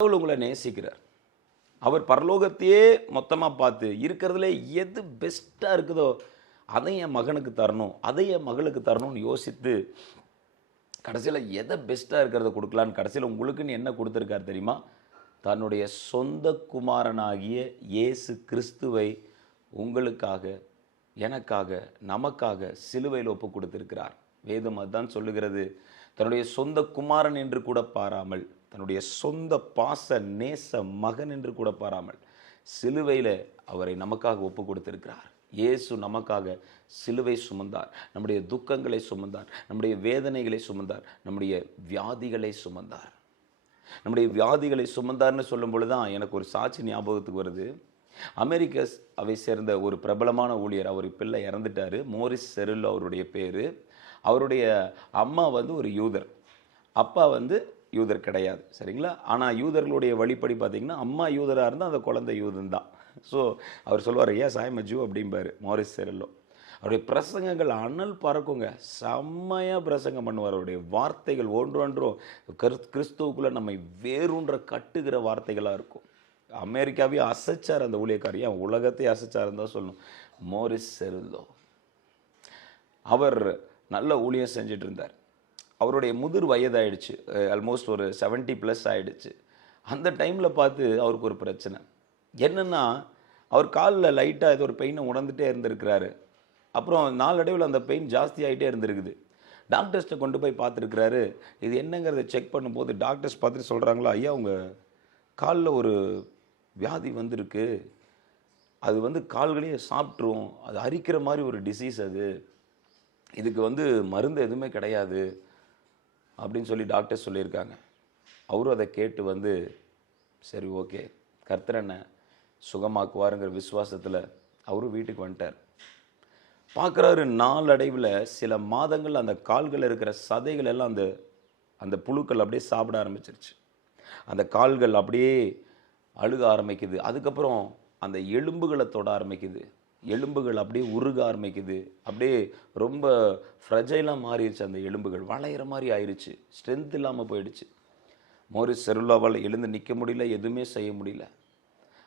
கடவுள் உங்களை நேசிக்கிறார். அவர் பரலோகத்தையே மொத்தமாக பார்த்து இருக்கிறதுல எது பெஸ்ட்டாக இருக்குதோ அதை என் மகனுக்கு தரணும், அதை என் மகளுக்கு தரணும்னு யோசித்து கடைசியில் எதை பெஸ்ட்டாக இருக்கிறத கொடுக்கலான்னு கடைசியில் உங்களுக்குன்னு என்ன கொடுத்துருக்கார் தெரியுமா? தன்னுடைய சொந்த குமாரனாகிய இயேசு கிறிஸ்துவை உங்களுக்காக, எனக்காக, நமக்காக சிலுவையில் ஒப்பு கொடுத்திருக்கிறார். வேதம் அதுதான் சொல்லுகிறது. தன்னுடைய சொந்த குமாரன் என்று கூட பாராமல், தன்னுடைய சொந்த பாச நேச மகன் என்று கூட பாராமல் சிலுவையில் அவரை நமக்காக ஒப்பு கொடுத்திருக்கிறார். இயேசு நமக்காக சிலுவை சுமந்தார், நம்முடைய துக்கங்களை சுமந்தார், நம்முடைய வேதனைகளை சுமந்தார், நம்முடைய வியாதிகளை சுமந்தார். நம்முடைய வியாதிகளை சுமந்தார்னு சொல்லும் பொழுது தான் எனக்கு ஒரு சாட்சி ஞாபகத்துக்கு வருது. அவை சேர்ந்த ஒரு பிரபலமான ஊழியர், அவர் பிள்ளை இறந்துட்டார். மோரிஸ் செருல் அவருடைய பேர். அவருடைய அம்மா ஒரு யூதர், அப்பா யூதர் கிடையாது, சரிங்களா? ஆனால் யூதர்களுடைய வழிப்படி பார்த்தீங்கன்னா அம்மா யூதராக இருந்தால் அந்த குழந்தை யூதன் தான். ஸோ அவர் சொல்லுவார், ஏன் சாயம் ஜூ அப்படிம்பார் மோரிஸ் செருல்லோ. அவருடைய பிரசங்கங்கள் அனல் பறக்குங்க, செம்மையாக பிரசங்கம் பண்ணுவார். அவருடைய வார்த்தைகள் ஒன்றொன்றும் கிறிஸ்துவுக்குள்ளே நம்மை வேரூன்ற கட்டுகிற வார்த்தைகளாக இருக்கும். அமெரிக்காவே அசைச்சார் அந்த ஊழியக்காரி, ஏன் உலகத்தையே அசைச்சாருன்னு தான் சொல்லணும். மோரிஸ் செருல்லோ அவர் நல்ல ஊழியம் செஞ்சுட்டு இருந்தார். அவருடைய முதிர் வயதாயிடுச்சு, ஆல்மோஸ்ட் ஒரு 70+ ஆகிடுச்சு. அந்த டைமில் பார்த்து அவருக்கு ஒரு பிரச்சனை என்னென்னா, அவர் காலில் லைட்டாக ஏதோ ஒரு பெயினை உணர்ந்துட்டே இருந்திருக்கிறாரு. அப்புறம் நாளடைவில் அந்த பெயின் ஜாஸ்தி ஆகிட்டே இருந்திருக்குது. டாக்டர்ஸ்ட்டை கொண்டு போய் பார்த்துருக்கிறாரு. இது என்னங்கிறத செக் பண்ணும்போது டாக்டர்ஸ் பார்த்துட்டு சொல்கிறாங்களா, ஐயா உங்கள் காலில் ஒரு வியாதி வந்திருக்கு, அது கால்களையே சாப்பிட்ரும், அது அரிக்கிற மாதிரி ஒரு டிசீஸ், இதுக்கு மருந்து எதுவுமே கிடையாது அப்படின்னு சொல்லி டாக்டர் சொல்லியிருக்காங்க. அவரும் அதை கேட்டு சரி ஓகே கர்த்தர் என்ன சுகமாக்குவாருங்கிற விசுவாசத்தில் அவரும் வீட்டுக்கு வந்துட்டார். பார்க்குறாரு, நாளடைவில் சில மாதங்கள் அந்த கால்களில் இருக்கிற சதைகள் எல்லாம் அந்த புழுக்கள் அப்படியே சாப்பிட ஆரம்பிச்சிருச்சு. அந்த கால்கள் அப்படியே அழுக ஆரம்பிக்குது. அதுக்கப்புறம் அந்த எலும்புகளை தொட ஆரம்பிக்குது. எலும்புகள் அப்படியே உருக ஆரம்பிக்குது. அப்படியே ரொம்ப ஃப்ரெஜைலாக மாறிடுச்சு. அந்த எலும்புகள் வளையிற மாதிரி ஆயிடுச்சு. ஸ்ட்ரென்த் இல்லாமல் போயிடுச்சு. மோரிஸ் செருல்லாவால் எழுந்து நிற்க முடியல, எதுவுமே செய்ய முடியல.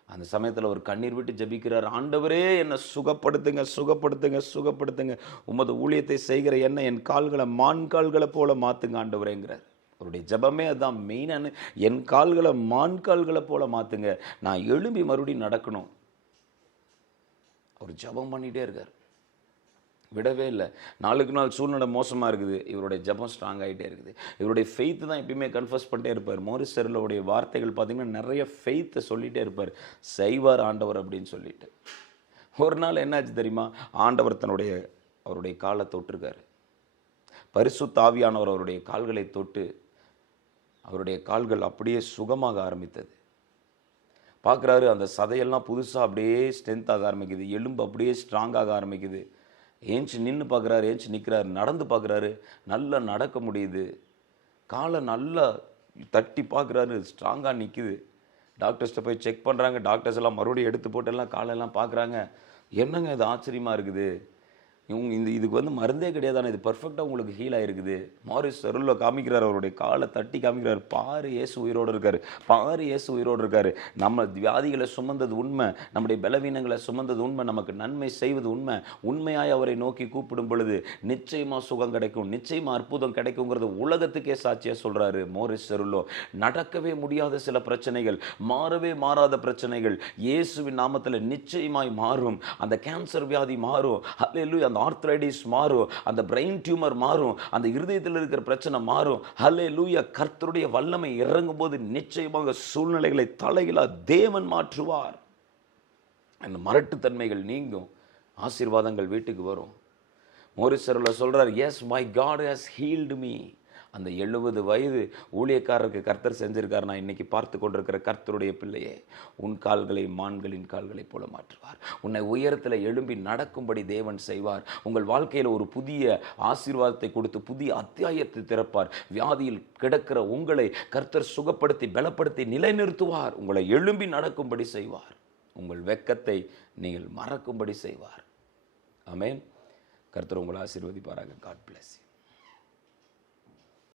அந்த சமயத்தில் ஒரு கண்ணீர் விட்டு ஜெபிக்கிறார், ஆண்டவரே என்னை சுகப்படுத்துங்க, சுகப்படுத்துங்க, சுகப்படுத்துங்க. உமது ஊழியத்தை செய்கிற என்ன என் கால்களை மான் கால்களை போல மாற்றுங்க ஆண்டவரேங்கிறார். அவருடைய ஜபமே அதுதான் மெயினான, என் கால்களை மான் கால்களை போல மாற்றுங்க, நான் எழும்பி மறுபடியும் நடக்கணும். அவர் ஜபம் பண்ணிகிட்டே இருக்கார், விடவே இல்லை. நாளுக்கு நாள் சூழ்நிலை மோசமாக இருக்குது, இவருடைய ஜபம் ஸ்ட்ராங் ஆகிட்டே இருக்குது. இவருடைய ஃபெய்த்து தான் எப்பயுமே கன்ஃபர்ஸ் பண்ணிட்டே இருப்பார். மோரிஸ் செருல்லோடைய வார்த்தைகள் பார்த்திங்கன்னா நிறைய ஃபெய்த்தை சொல்லிகிட்டே இருப்பார், செய்வார் ஆண்டவர் அப்படின்னு சொல்லிட்டு. ஒரு நாள் என்னாச்சு தெரியுமா? ஆண்டவர் அவருடைய காலை தொட்டிருக்கார். பரிசுத்த ஆவியானவர் அவருடைய கால்களை தொட்டு அவருடைய கால்கள் அப்படியே சுகமாக ஆரம்பித்தது. பார்க்குறாரு, அந்த சதையெல்லாம் புதுசாக அப்படியே ஸ்ட்ரென்த் ஆக ஆரம்பிக்குது, எலும்பு அப்படியே ஸ்ட்ராங்காக ஆரம்பிக்குது. ஏஞ்சி நின்று பார்க்குறாரு, ஏஞ்சி நிற்கிறாரு, நடந்து பார்க்குறாரு, நல்லா நடக்க முடியுது. காலை நல்லா தட்டி பார்க்குறாரு, ஸ்ட்ராங்காக நிற்குது. டாக்டர்ஸ்ட்டை போய் செக் பண்ணுறாங்க. டாக்டர்ஸ் எல்லாம் மறுபடியும் எடுத்து போட்டெல்லாம் காலெல்லாம் பார்க்குறாங்க. என்னங்க இது ஆச்சரியமாக இருக்குது, இதுக்கு மருந்தே கிடையாது, ஆனால் இது பர்ஃபெக்டாக உங்களுக்கு ஹீல் ஆகிருக்குது. மோரிஸ் செருல்லோ காமிக்கிறார், அவருடைய காலை தட்டி காமிக்கிறார், பாரு இயேசு உயிரோடு இருக்கார், பாரு இயேசு உயிரோடு இருக்கார். நம்ம வியாதிகளை சுமந்தது உண்மை, நம்முடைய பலவீனங்களை சுமந்தது உண்மை, நமக்கு நன்மை செய்வது உண்மை. உண்மையாய் அவரை நோக்கி கூப்பிடும் பொழுது நிச்சயமாக சுகம் கிடைக்கும், நிச்சயமாக அற்புதம் கிடைக்குங்கிறது உலகத்துக்கே சாட்சியாக சொல்கிறாரு மோரிஸ் செருல்லோ. நடக்கவே முடியாத சில பிரச்சனைகள், மாறவே மாறாத பிரச்சனைகள் இயேசுவின் நாமத்தில் நிச்சயமாய் மாறும். அந்த கேன்சர் வியாதி மாறும், அல்லேலூயா. அந்த ஆர்த்ரைட்டிஸ் மாறும், அந்த பிரெயின் டியூமர் மாறும், அந்த இருதயத்தில் இருக்கிற பிரச்சனை மாறும். ஹல்லேலூயா. கர்த்தருடைய வல்லமை இறங்கும் போது நிச்சயமாக சூழ்நிலைகளை தலைகீழா தேவன் மாற்றுவார். அந்த மரட்டுத்தன்மைகள் நீங்கும், ஆசீர்வாதங்கள் வீட்டுக்கு வரும். மோரிஸ் செருல்லோ சொல்றார், yes my God has healed me. அந்த 70 வயது ஊழியக்காரருக்கு கர்த்தர் செஞ்சிருக்கார். நான் இன்னைக்கு பார்த்து கொண்டிருக்கிற கர்த்தருடைய பிள்ளையே, உன் கால்களை மான்களின் கால்களை போல மாற்றுவார். உன்னை உயரத்தில் எழும்பி நடக்கும்படி தேவன் செய்வார். உங்கள் வாழ்க்கையில் ஒரு புதிய ஆசீர்வாதத்தை கொடுத்து புதிய அத்தியாயத்தை திறப்பார். வியாதியில் கிடக்கிற உங்களை கர்த்தர் சுகப்படுத்தி பலப்படுத்தி நிலைநிறுத்துவார். உங்களை எழும்பி நடக்கும்படி செய்வார். உங்கள் வெட்கத்தை நீங்கள் மறக்கும்படி செய்வார். ஆமென். கர்த்தர் உங்களை ஆசீர்வதிப்பாராக. God plus.